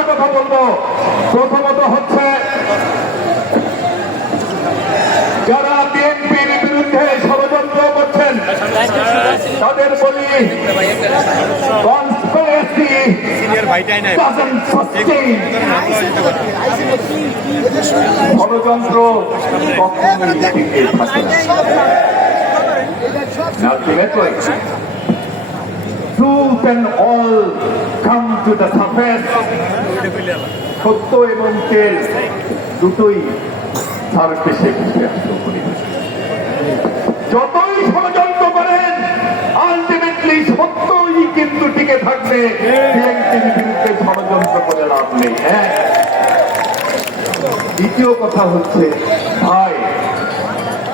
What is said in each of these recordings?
দুইটা কথা বলবো। প্রথমত হচ্ছে যারা বিএনপির বিরুদ্ধে ষড়যন্ত্র করছেন তাদের বলি ষড়যন্ত্র কখনোই টিকে থাকে না। Truth and all come to the surface. সত্য এবং তেল দুটোই সারফেসে ভেসে আসতে পারে। যতই ষড়যন্ত্র করেন আলটিমেটলি সত্যই কিন্তু টিকে থাকবে। বিএনপির বিরুদ্ধে ষড়যন্ত্র করে লাভ নেই। হ্যাঁ, দ্বিতীয় কথা হচ্ছে ভাই,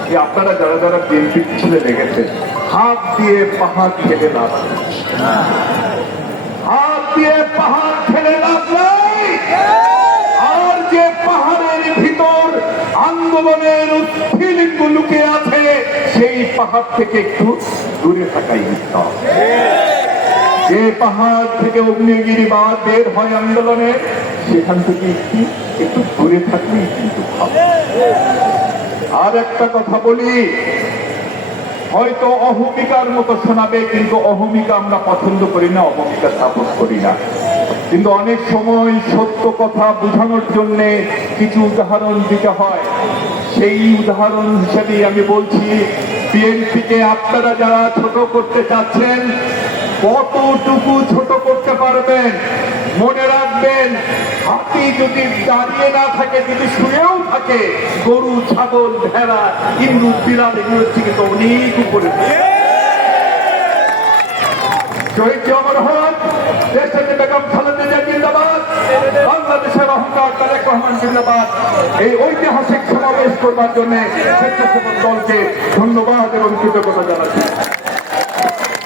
যে আপনারা যারা যারা বিএনপির পিছনে লেগেছেন, হাত দিয়ে পাহাড় খেলে লাভ, হাত দিয়ে পাহাড় খেলে লাভ নাই। আর যে পাহাড়ের ভিতর আন্দোলনের উৎফিল্লিঙ্গ লুকে আছে, সেই পাহাড় থেকে একটু দূরে থাকাই উত্তম। যে পাহাড় থেকে অগ্নিগিরি বাদ বের হয় আন্দোলনে, সেখান থেকে একটু দূরে থাকলেই কিন্তু ভালো। আর একটা কথা বলি, হয়তো অহমিকার মতো শোনাবে, কিন্তু অহমিকা আমরা পছন্দ করি না, অহমিকা সাপোর্ট করি না। কিন্তু অনেক সময় সত্য কথা বোঝানোর জন্য কিছু উদাহরণ দিতে হয়। সেই উদাহরণ হিসেবে আমি বলছি, বিএনপিকে আপনারা যারা ছোট করতে চাচ্ছেন, কতটুকু ছোট করতে পারবেন মনে রাখবেন। হাতি যদি দাঁড়িয়ে না থাকে, যদি শুয়েও থাকে, গরু, ছাগল, ভেড়া, ইন্দু, বিড়াল এগুলোর থেকে তো অনেক উপরে। শহীদ জিয়াউর রহমান, দেশনেত্রী বেগম খালেদা জিয়া জিন্দাবাদ, বাংলাদেশের অহংকার তারেক রহমান জিন্দাবাদ। এই ঐতিহাসিক সমাবেশ করবার জন্য স্বেচ্ছাসেবক দলকে ধন্যবাদ এবং কৃতজ্ঞতা জানাচ্ছি।